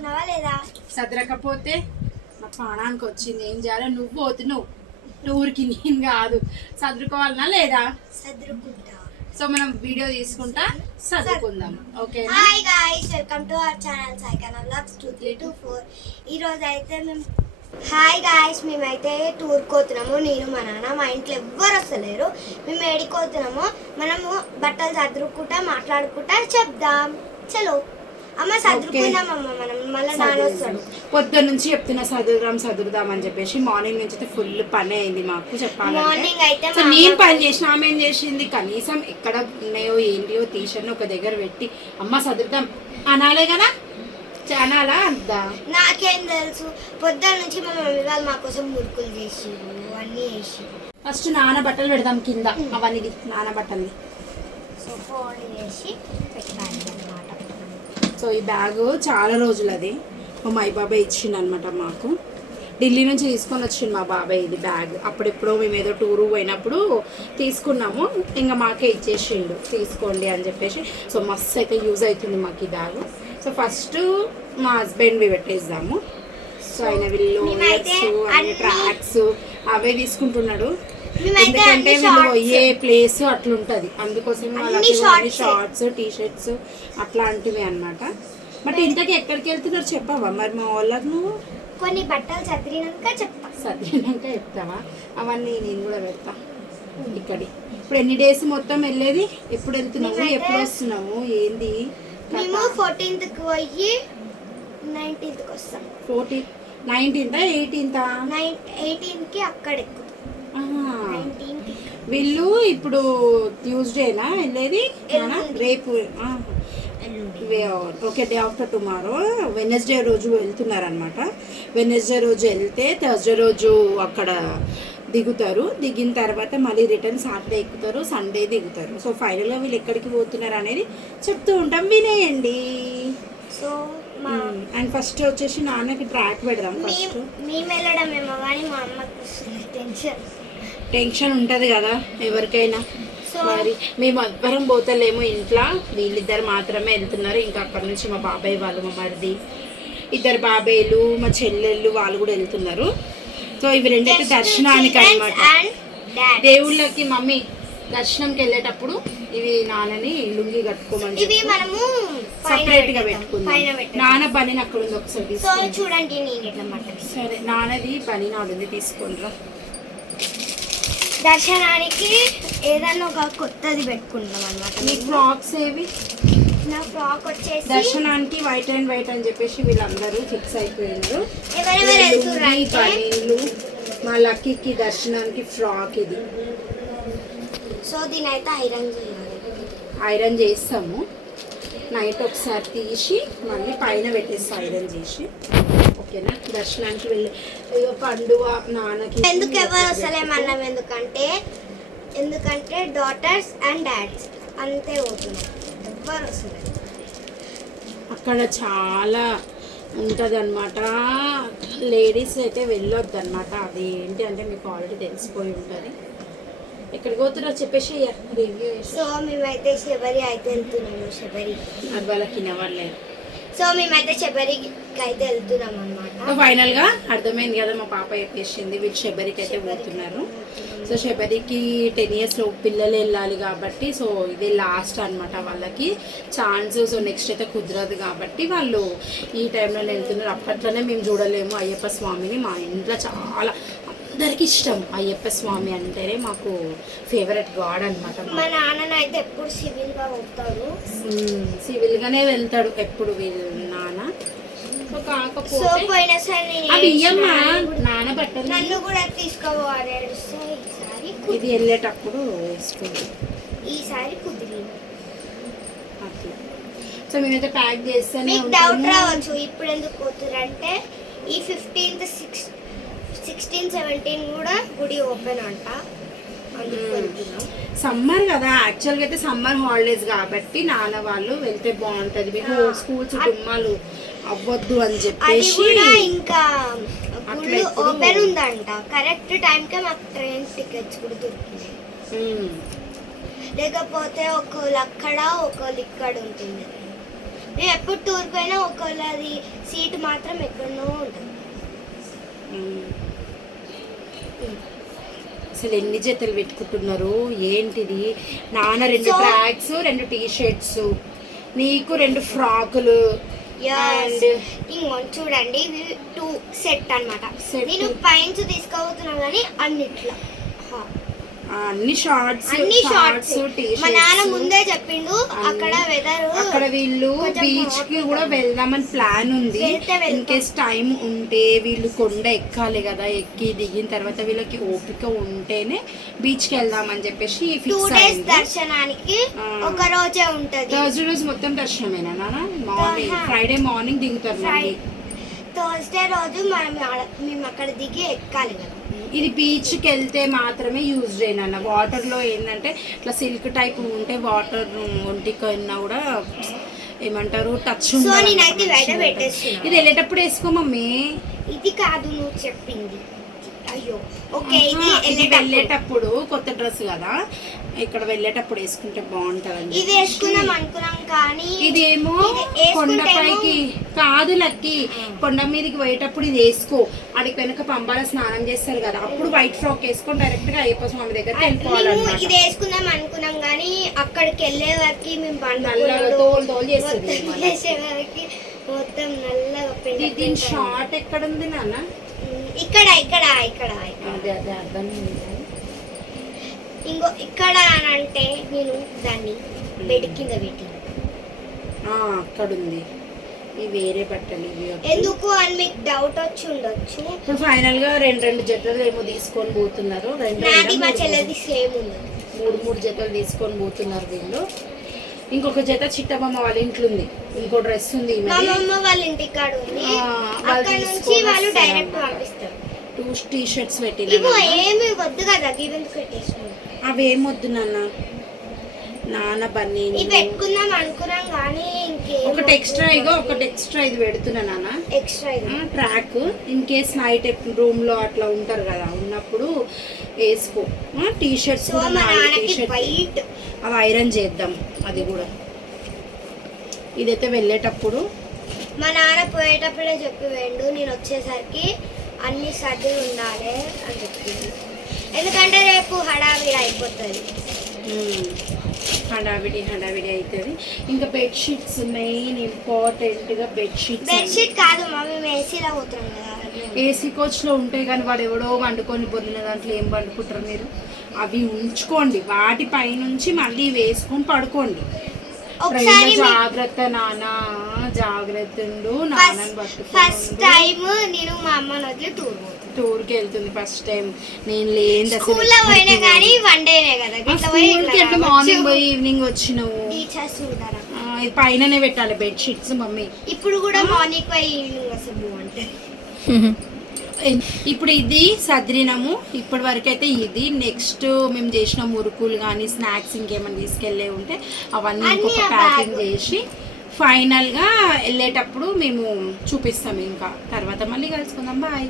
సర్దుకున్నావా లేదా? సదరకపోతే నా ప్రాణానికి వచ్చింది. ఏం చేయాలి? నువ్వు పోతున్నావు టూర్కి, నేను కాదు. సదురుకోవాలనా లేదా? సర్దుకుంటా. సో మనం వీడియో తీసుకుంటా చదువుకుందాం. Okay. Hi guys, welcome to our channel Saikanna vlogs 2324. ఈ రోజు అయితే మేమైతే టూర్ కోతున్నాము. నేను మా నాన్న, మా ఇంట్లో ఎవ్వరు వస్తలేరు. మేము ఏడికోతున్నాము. మనము బట్టలు సర్దుకుంటా మాట్లాడుకుంటా చెప్దాం. చలో అమ్మ సర్దుకుందాం. అమ్మ మనం మళ్ళీ నాన్న వస్తాడు. పొద్దున్న నుంచి చెప్తున్నా చదువుదాం అని చెప్పేసి. మార్నింగ్ నుంచి అయితే ఫుల్ పని అయింది మాకు చెప్పాలంటే. మార్నింగ్ అయితే నేను పని చేసిన, ఆమె ఏం చేసింది, కనీసం ఎక్కడ ఉన్నాయో ఏంటియో తీసాను ఒక దగ్గర పెట్టి అమ్మ చదువుదాం అనాలే కదా, అనాలా అంతా నాకేం తెలుసు. పొద్దున్న నుంచి మా మమ్మీ వాళ్ళు మా కోసం మురుకులు చేసి అన్నీ చేసి. ఫస్ట్ నాన్న బట్టలు పెడదాం కింద, అవన్నీ నాన్న బట్టలు. సో ఫోన్ చేసి పెట్టాలి అన్నమాట. సో ఈ బ్యాగ్ చాలా రోజులు అది మా మై బాబాయ్ ఇచ్చిండు అనమాట మాకు. ఢిల్లీ నుంచి తీసుకొని వచ్చిండు మా బాబాయ్ ఇది బ్యాగ్. అప్పుడెప్పుడో మేము ఏదో టూరు పోయినప్పుడు తీసుకున్నాము, ఇంకా మాకే ఇచ్చేసిండు తీసుకోండి అని చెప్పేసి. సో మస్తు అయితే యూజ్ అవుతుంది మాకు ఈ బ్యాగ్. సో ఫస్ట్ మా హస్బెండ్వి పెట్టేద్దాము. సో ఆయన వీళ్ళు అన్ని ట్రాక్స్ అవే తీసుకుంటున్నాడు, ఎందుకంటే వీళ్ళు పోయే ప్లేస్ అట్లుంటది, అందుకోసం వాళ్ళకి షార్ట్స్ టీషర్ట్స్ అట్లాంటివి అన్నమాట. బట్ ఇంతకీ ఎక్కడికి వెళ్తున్నారు చెప్పావా మరి మా వాళ్ళకు? నువ్వు కొన్ని బట్టలు సర్దినాక చెప్తావా? అవన్నీ నేను కూడా పెడతా. ఇక్కడి ఇప్పుడు ఎన్ని డేస్ మొత్తం వెళ్ళేది? ఎప్పుడు వెళ్తున్నావు, ఎప్పుడు వస్తున్నావు, ఏంది? మేము 14th పోయి 19th వస్తాం. 19th 18th అక్కడ ఎక్కుతాం. వీళ్ళు ఇప్పుడు ట్యూస్డేనా వెళ్ళేది? రేపు okay, day after tomorrow Wednesday రోజు వెళ్తున్నారనమాట. వెనస్డే రోజు వెళ్తే థర్స్డే రోజు అక్కడ దిగుతారు. దిగిన తర్వాత మళ్ళీ రిటర్న్ సాటర్డే ఎక్కుతారు, సండే దిగుతారు. సో ఫైనల్గా వీళ్ళు ఎక్కడికి పోతున్నారు అనేది చెప్తూ ఉంటాం, వినేయండి. సో అండ్ ఫస్ట్ వచ్చేసి నాన్నకి ట్రాక్ పెడదాం. ఫస్ట్ మేము వెళ్ళడమేమో కానీ మా అమ్మకి టెన్షన్ ఉంటుంది కదా ఎవరికైనా. మరి మేము ఎవ్వరం పోతలేము ఇంట్లో, వీళ్ళిద్దరు మాత్రమే వెళ్తున్నారు. ఇంకా అక్కడి నుంచి మా బాబాయ్ వాళ్ళు, మా మరిది, ఇద్దరు బాబాయ్లు, మా చెల్లెళ్ళు వాళ్ళు కూడా వెళ్తున్నారు. సో ఇవి రెండైతే దర్శనానికి అనమాట. దేవుళ్ళకి మమ్మీ దర్శనంకి వెళ్ళేటప్పుడు ఇవి నాన్నని లుంగి కట్టుకోమని సపరేట్ గా పెట్టుకుందాం. నాన్న బనీన్ అక్కడ ఉంది, ఒకసారి చూడండి. సరే, నాన్నది బనీన్ ఆడుంది, తీసుకోండిరా. దర్శనానికి ఏదన్నా ఒక కొత్తది పెట్టుకుంటాం అనమాట. మీ ఫ్రాక్స్ ఏవి? నా ఫ్రాక్ వచ్చేసి దర్శనానికి వైట్ అండ్ వైట్ అని చెప్పేసి వీళ్ళందరూ ఫిక్స్ అయిపోయినారు. బనీన్లు, మా లక్కీకి దర్శనానికి ఫ్రాక్ ఇది. సో దీని అయితే ఐరన్ చేస్తాము. నైట్ ఒకసారి తీసి మళ్ళీ పైన పెట్టేస్తాం ఐరన్ చేసి. ఓకేనా? దర్శనానికి వెళ్ళి పండుగ నాన్నకి ఎందుకు ఎవరు వస్తలేమన్నాం, ఎందుకంటే డాటర్స్ అండ్ డాడ్స్ అంతే పోతున్నాం, ఎవ్వరు వస్తలేదు. అక్కడ చాలా ఉంటుంది అనమాట, లేడీస్ అయితే వెళ్ళొద్దు అనమాట. అది ఏంటి అంటే మీకు ఆల్రెడీ తెలిసిపోయి ఉంటుంది. ఎక్కడికి పోతున్నా చెప్పేసి రివ్యూ. సో మేమైతే శబరి అయితే వెళ్తున్నాము. శబరి అది వాళ్ళకి వినవలేదు. సో మేమైతే శబరికి అయితే వెళ్తున్నాం అనమాట. ఫైనల్ గా అర్థమైంది కదా, మా పాప చెప్పేసింది వీళ్ళు శబరికి అయితే పోతున్నారు. సో శబరికి 10 years లో పిల్లలు వెళ్ళాలి కాబట్టి, సో ఇదే లాస్ట్ అనమాట వాళ్ళకి ఛాన్స్. సో నెక్స్ట్ అయితే కుదరదు కాబట్టి వాళ్ళు ఈ టైంలో వెళ్తున్నారు. అప్పట్లోనే మేము చూడలేము అయ్యప్ప స్వామిని. మా ఇంట్లో చాలా అందరికి ఇష్టం అయ్యప్ప స్వామి అంటేనే, మాకు ఫేవరెట్ గాడ్ అనమాట. మా నాన్న అయితే ఎప్పుడు సివిల్గా పోతాడు, సివిల్గానే వెళ్తాడు ఎప్పుడు వీళ్ళు నాన్న. కాకపోతే నాన్న బట్టలు నన్ను కూడా తీసుకోవాలి. ఇది వెళ్ళేటప్పుడు వేసుకుంది, ఈసారి కుదిరింది అట్లా. సో మేమైతే ప్యాక్ చేస్తాను. మీకు డౌట్ రావచ్చు ఇప్పుడు ఎందుకు పోతురంటే, ఈ 15th 16, 17 కూడా గుడి ఓపెన్ అంట. సమ్మర్ కదా, యాక్చువల్గా అయితే సమ్మర్ హాలిడేస్ కాబట్టి నాన్న వాళ్ళు వెళ్తే బాగుంటది, మీకు స్కూల్స్ డుమ్మాలు అవ్వద్దు అని చెప్పేసి ఇంకా ఓపెన్ ఉందంట. కరెక్ట్ టైంకే మాకు ట్రైన్ టికెట్స్ కూడా దొరికినాయి. లేకపోతే ఒకళ్ళు అక్కడ ఒకళ్ళు ఇక్కడ ఉంటుంది. మేము ఎప్పుడు టూర్ పోయినా ఒకళ్ళది సీట్ మాత్రం ఎక్కడనో ఉంటుంది. అసలు ఎన్ని జతలు పెట్టుకుంటున్నారు ఏంటిది? నాన్న 2 So- ట్రాక్స్ 2 టీ షర్ట్స్, నీకు 2 ఫ్రాకులు. And ఇంకో చూడండి ఇవి 2 సెట్ అన్నమాట. Set. నేను పైన్స్ తీసుకోబోతున్నా కానీ అన్నిట్లో అన్ని షార్ట్స్ అన్ని షార్ట్స్ టీ మా నాన్న షర్ట్స్. ముందే చెప్పిండు అక్కడ వెదర్ అక్కడ వీళ్ళు కొంచెం బీచ్ కి hot కూడా ఉంటుంది. వెళ్దామని ప్లాన్ ఉంది. వెళ్దాం. ఇన్ కేస్ టైం ఉంటే వీళ్ళు కొండ ఎక్కాలి కదా, ఎక్కి దిగిన తర్వాత వీళ్ళకి ఓపిక ఉంటేనే బీచ్ కి వెళ్దామని చెప్పేసి 2 ఫిక్స్ డేస్ అయింది. దర్శనానికి ఒక రోజే ఉంటది. థర్స్డే రోజు మొత్తం దర్శనమేనా నాన్న? మార్నింగ్ ఫ్రైడే మార్నింగ్ దిగుతారు మళ్ళీ. థర్స్డే రోజు మేము అక్కడ దిగి ఎక్కాలి కదా. ఇది బీచ్ కి వెళ్తే మాత్రమే యూజ్ చేయను. వాటర్ లో ఏంటంటే ఇట్లా సిల్క్ టైప్ ఉంటే వాటర్ ఒంటికైనా కూడా ఏమంటారు టచ్ సో నేనైతే బయట పెట్టేస్తున్నా. ఇది వెళ్ళేటప్పుడు వేసుకో మమ్మీ. ఇది కాదు నువ్వు చెప్పింది. అయ్యో ఓకే ఇది ఇది వెళ్ళేటప్పుడు వెళ్ళేటప్పుడు కొత్త డ్రెస్ కదా, ఇక్కడ వెళ్ళేటప్పుడు వేసుకుంటే బాగుంటది. ఇది వేసుకుందాం అనుకున్నాం కానీ ఇదేమో ఇది వేసుకుంటేమో- కొండపైకి కాదు లక్కి, కొండ మీదకి పోయేటప్పుడు ఇది వేసుకో. అడికి వెనక పంబాల స్నానం చేస్తారు కదా, అప్పుడు వైట్ ఫ్రాక్ వేసుకొని డైరెక్ట్ గా అయ్యప్ప స్వామి దగ్గరికి మేము వెళ్ళిపోవాలన్నమాట. ఇది వేసుకుందాం అనుకున్నాం కానీ అక్కడికి వెళ్ళే వరకు మేము నల్లగా తోలు తోలు చేస్తుంది మొత్తం మనకి. చేసే వరకు మొత్తం నల్లగా పెండ దీని పెండ. షార్ట్ ఎక్కడ ఉంది నాన్న? ఇక్కడ ఇక్కడ ఇక్కడ అదే అదే అర్థం ఇంకో ఇక్కడ అని అంటే నేను దాన్ని బెడ్ కింద పెట్టి అక్కడ ఉంది. ఇవి వేరే బట్టలు ఇవి వద్దు. ఎందుకు అని మీకు డౌట్ వచ్చి ఉండొచ్చు. ఇప్పుడు ఫైనల్ గా 2 జతలు ఏమో తీసుకొని పోతున్నారు. నాది మా చెల్లెది సేమ్ ఉంది. 3 జతలు తీసుకొని పోతున్నారు వీళ్ళు. ఇంకొక జత చిట్టబొమ్మ వాళ్ళ ఇంట్లో ఉంది. ఇంకో డ్రెస్ ఉంది మా అమ్మ వాళ్ళ ఇంటి కాడ ఉంది. వాళ్ళు అక్కడ నుంచి తీసుకొని వాళ్ళు వస్తారు డైరెక్ట్ అన్నమాట. పంపిస్తారు. 2 టీ షర్ట్స్ ఇగో పెట్టిన ఏమి వద్దు కదా గివెందుకు పెట్టేసుకున్నాం. అవి ఏమొద్దు నాన్న బన్నీ. ఇవి పెట్టుకుందాం అనుకున్నాం కానీ ఇంకేం ఒకటి ఎక్స్ట్రా ఇగో ఒకటి ఎక్స్ట్రా ఇది పెడుతున్నా నాన్న. ఎక్స్ట్రా ఇది track in case night room లో అట్లా ఉంటారు కదా, ఉన్నప్పుడు వేసుకో. టీ షర్ట్స్ సో మా నాన్నకి వైట్ అవి ఐరన్ చేద్దాం. అది కూడా ఇదైతే వెళ్ళేటప్పుడు మా నాన్న పోయేటప్పుడే చెప్పి వెండు నేను వచ్చేసరికి అన్ని సర్ది ఉండాలి అని చెప్పింది. ఎందుకంటే రేపు హడావిడి అయిపోతుంది. హడావిడి అవుతుంది. ఇంకా బెడ్షీట్స్ మెయిన్ ఇంపార్టెంట్గా బెడ్షీట్స్. బెడ్షీట్ కాదు మా మేము ఏసీలో పోతున్నాం కదా. ఏసీ కోచ్లో ఉంటాయి కానీ వాడు ఎవడో వండుకొని పొందిన దాంట్లో ఏం వండుకుంటారు మీరు? అవి ఉంచుకోండి, వాటి పైనుంచి మళ్ళీ వేసుకొని పడుకోండి. ఒకసారి జాగ్రత్త నాన్న, జాగ్రత్త ఉండు. నాన్నని ఫస్ట్ పట్టుకో. టైం నేను మా అమ్మని వదిలి టూర్ పోతాను. టూర్కి వెళ్తుంది ఫస్ట్ టైం. నేను లేదు స్కూల్లో పోయినా కానీ వన్ డేనే కదా ఇట్లా పోయి స్కూల్కి మార్నింగ్ పోయి ఈవినింగ్ వచ్చినావు. టీచర్స్ ఉంటారా ఇది పైననే పెట్టాలి బెడ్షీట్స్ మమ్మీ. ఇప్పుడు కూడా మార్నింగ్ పోయి ఈవినింగ్ వస్తే బాగుంటుంది. ఇప్పుడు ఇది సద్రినము. ఇప్పటి వరకు అయితే ఇది. నెక్స్ట్ మేము చేసిన మురుకులు కానీ స్నాక్స్ ఇంకేమైనా తీసుకెళ్ళే ఉంటే అవన్నీ ఇంకొక ప్యాకింగ్ చేసి ఫైనల్గా వెళ్ళేటప్పుడు మేము చూపిస్తాం. ఇంకా తర్వాత మళ్ళీ కలుసుకుందాం. బాయ్.